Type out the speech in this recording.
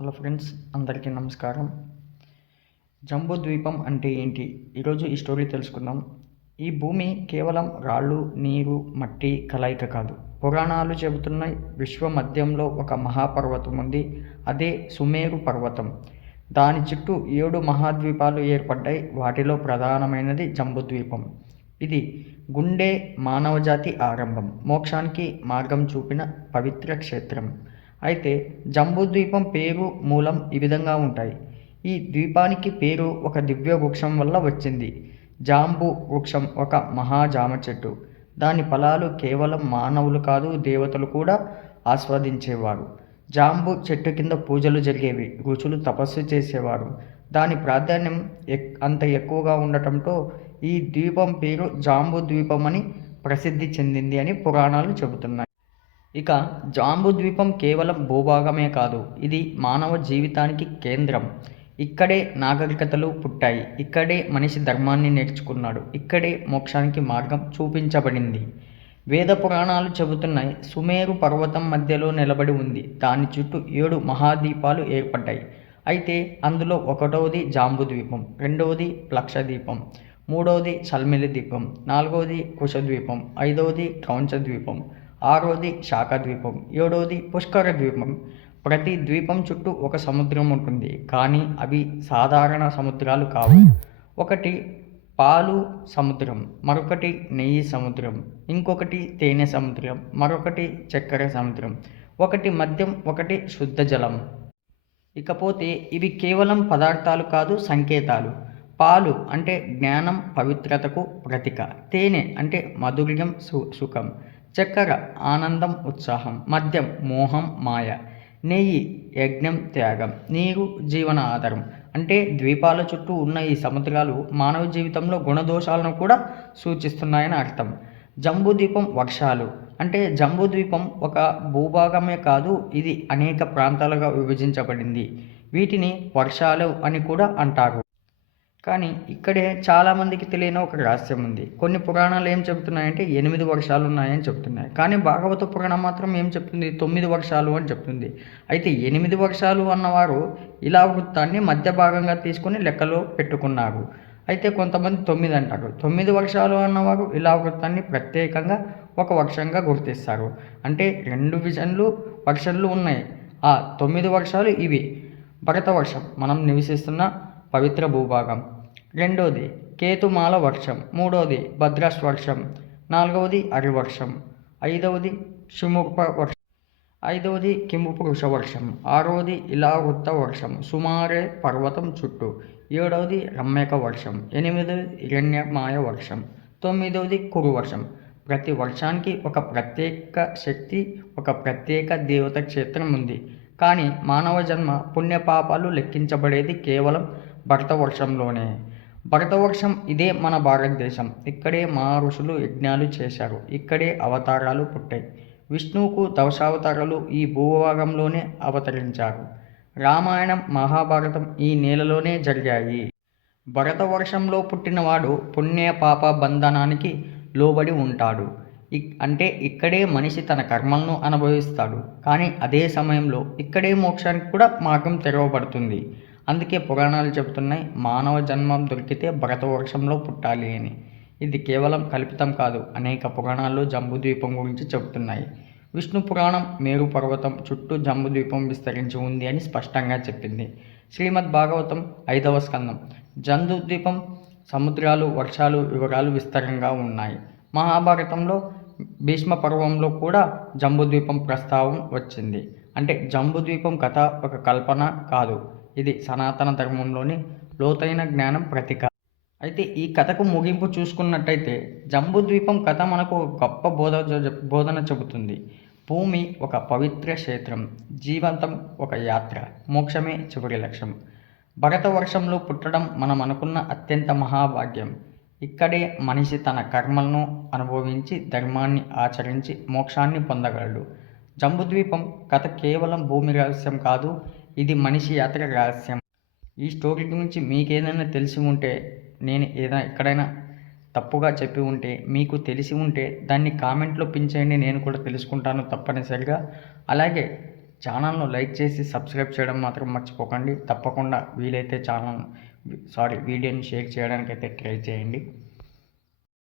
Hello friends అందరికీ నమస్కారం. జంబూ ద్వీపం అంటే ఏంటి? ఈరోజు ఈ స్టోరీ తెలుసుకుందాం. ఈ భూమి కేవలం రాళ్ళు నీరు మట్టి కలయిక కాదు. పురాణాలు చెబుతున్నాయి విశ్వ మధ్యంలో ఒక మహాపర్వతం ఉంది. అదే సుమేరు పర్వతం. దాని చుట్టూ ఏడు మహాద్వీపాలు ఏర్పడ్డాయి. వాటిలో ప్రధానమైనది జంబుద్వీపం ఇది గుండె మానవజాతి ఆరంభం. మోక్షానికి మార్గం చూపిన పవిత్ర క్షేత్రం. అయితే జంబూద్వీపం పేరు మూలం ఈ విధంగా ఉంటాయి. ఈ ద్వీపానికి పేరు ఒక దివ్య వృక్షం వల్ల వచ్చింది. జాంబు వృక్షం ఒక మహాజామ చెట్టు. దాని ఫలాలు కేవలం మానవులు కాదు దేవతలు కూడా ఆస్వాదించేవారు. జాంబు చెట్టు కింద పూజలు జరిగేవి రుచులు తపస్సు చేసేవారు. దాని ప్రాధాన్యం ఎక్ అంత ఎక్కువగా ఉండటంతో ఈ ద్వీపం పేరు జాంబు ద్వీపం అని ప్రసిద్ధి చెందింది అని పురాణాలు చెబుతున్నాయి. ఇక జాంబు ద్వీపం కేవలం భూభాగమే కాదు ఇది మానవ జీవితానికి కేంద్రం. ఇక్కడే నాగరికతలు పుట్టాయి. ఇక్కడే మనిషి ధర్మాన్ని నేర్చుకున్నాడు. ఇక్కడే మోక్షానికి మార్గం చూపించబడింది. వేద పురాణాలు చెబుతున్నాయి సుమేరు పర్వతం మధ్యలో నిలబడి ఉంది. దాని చుట్టూ ఏడు మహాద్వీపాలు ఏర్పడ్డాయి. అయితే అందులో ఒకటవది జాంబు ద్వీపం రెండవది లక్షద్వీపం మూడవది సల్మిలి ద్వీపం నాలుగవది కుశద్వీపం ఐదవది ద్వీపం ఆరోది శాఖ ద్వీపం ఏడవది పుష్కర ద్వీపం. ప్రతి ద్వీపం చుట్టూ ఒక సముద్రం ఉంటుంది కానీ అవి సాధారణ సముద్రాలు కావు. ఒకటి పాలు సముద్రం మరొకటి నెయ్యి సముద్రం ఇంకొకటి తేనె సముద్రం మరొకటి చక్కెర సముద్రం ఒకటి మద్యం ఒకటి శుద్ధ జలం. ఇకపోతే ఇవి కేవలం పదార్థాలు కాదు సంకేతాలు. పాలు అంటే జ్ఞానం పవిత్రతకు ప్రతీక. తేనె అంటే మధుర్యం సు సుఖం. చక్కెర ఆనందం ఉత్సాహం మద్యం మోహం మాయ నెయ్యి యజ్ఞం త్యాగం నీరు జీవన ఆధారం. అంటే ద్వీపాల చుట్టూ ఉన్న ఈ సముద్రాలు మానవ జీవితంలో గుణదోషాలను కూడా సూచిస్తున్నాయని అర్థం. జంబూద్వీపం వర్షాలు అంటే జంబూద్వీపం ఒక భూభాగమే కాదు ఇది అనేక ప్రాంతాలుగా విభజించబడింది. వీటిని వర్షాలు అని కూడా అంటారు. కానీ ఇక్కడే చాలామందికి తెలియని ఒక రహస్యం ఉంది. కొన్ని పురాణాలు ఏం చెబుతున్నాయంటే ఎనిమిది వర్షాలు ఉన్నాయని చెప్తున్నాయి కానీ భాగవత పురాణం మాత్రం ఏం చెప్తుంది? తొమ్మిది వర్షాలు అని చెప్తుంది. అయితే ఎనిమిది వర్షాలు అన్నవారు ఇలా వృత్తాన్ని మధ్య భాగంగా తీసుకొని లెక్కలో పెట్టుకున్నారు. అయితే కొంతమంది తొమ్మిది అంటారు. తొమ్మిది వర్షాలు అన్నవారు ఇలా వృత్తాన్ని ప్రత్యేకంగా ఒక వర్షంగా గుర్తిస్తారు. అంటే రెండు విజన్లు వర్షాలు ఉన్నాయి. ఆ తొమ్మిది వర్షాలు ఇవి. భరత వర్షం మనం నివసిస్తున్న పవిత్ర భూభాగం. రెండవది కేతుమాల వర్షం మూడవది భద్రాస్ వర్షం నాలుగవది అరివర్షం. ఐదవది శుముర్ప వర్షం. ఐదవది కింపురుష వర్షం ఆరవది ఇలావృత్త వర్షం. సుమారే పర్వతం చుట్టూ. ఏడవది రమ్యక వర్షం. ఎనిమిదవది హిరణ్యమాయ వర్షం. తొమ్మిదవది కురు వర్షం. ప్రతి వర్షానికి ఒక ప్రత్యేక శక్తి ఒక ప్రత్యేక దేవత క్షేత్రం ఉంది. కానీ మానవ జన్మ పుణ్యపాపాలు లెక్కించబడేది కేవలం భరతవర్షంలోనే భరతవర్షం ఇదే మన భారతదేశం. ఇక్కడే మహర్షులు ఋషులు యజ్ఞాలు చేశారు. ఇక్కడే అవతారాలు పుట్టాయి. విష్ణువుకు దవశావతారాలు ఈ భూభాగంలోనే అవతరించారు. రామాయణం మహాభారతం ఈ నేలలోనే జరిగాయి. భరతవర్షంలో పుట్టినవాడు పుణ్య పాప బంధనానికి లోబడి ఉంటాడు. అంటే ఇక్కడే మనిషి తన కర్మలను అనుభవిస్తాడు. కానీ అదే సమయంలో ఇక్కడే మోక్షానికి కూడా మార్గం తెరవబడుతుంది. అందుకే పురాణాలు చెబుతున్నాయి మానవ జన్మం దొరికితే భరతవర్షంలో పుట్టాలి అని. ఇది కేవలం కల్పితం కాదు అనేక పురాణాల్లో జంబుద్వీపం గురించి చెబుతున్నాయి. విష్ణు పురాణం మేరు పర్వతం చుట్టూ జంబుద్వీపం విస్తరించి ఉంది అని స్పష్టంగా చెప్పింది. శ్రీమద్ భాగవతం ఐదవ స్కందం. జంబుద్వీపం సముద్రాలు వర్షాలు వివరాలు విస్తారంగా ఉన్నాయి. మహాభారతంలో భీష్మ పర్వంలో కూడా జంబుద్వీపం ప్రస్తావం వచ్చింది. అంటే జంబుద్వీపం కథ ఒక కల్పన కాదు. ఇది సనాతన ధర్మంలోని లోతైన జ్ఞానం ప్రతీక. అయితే ఈ కథకు ముగింపు చూసుకున్నట్టయితే జంబుద్వీపం కథ మనకు ఒక గొప్ప బోధ బోధన చెబుతుంది. భూమి ఒక పవిత్ర క్షేత్రం జీవంతం ఒక యాత్ర మోక్షమే చివరి లక్ష్యం. భరత వర్షంలో పుట్టడం మనం అనుకున్న అత్యంత మహాభాగ్యం. ఇక్కడే మనిషి తన కర్మలను అనుభవించి ధర్మాన్ని ఆచరించి మోక్షాన్ని పొందగలడు. జంబుద్వీపం కథ కేవలం భూమి రహస్యం కాదు ఇది మనిషి యాత్ర రహస్యం. ఈ స్టోరీ గురించి మీకు ఏదైనా తెలిసి ఉంటే నేను ఏదైనా ఎక్కడైనా తప్పుగా చెప్పి ఉంటే మీకు తెలిసి ఉంటే దాన్ని కామెంట్లో పెంచేయండి నేను కూడా తెలుసుకుంటాను తప్పనిసరిగా. అలాగే ఛానల్ను లైక్ చేసి సబ్స్క్రైబ్ చేయడం మాత్రం మర్చిపోకండి. తప్పకుండా వీలైతే ఛానల్ సారీ వీడియోని షేర్ చేయడానికైతే ట్రై చేయండి.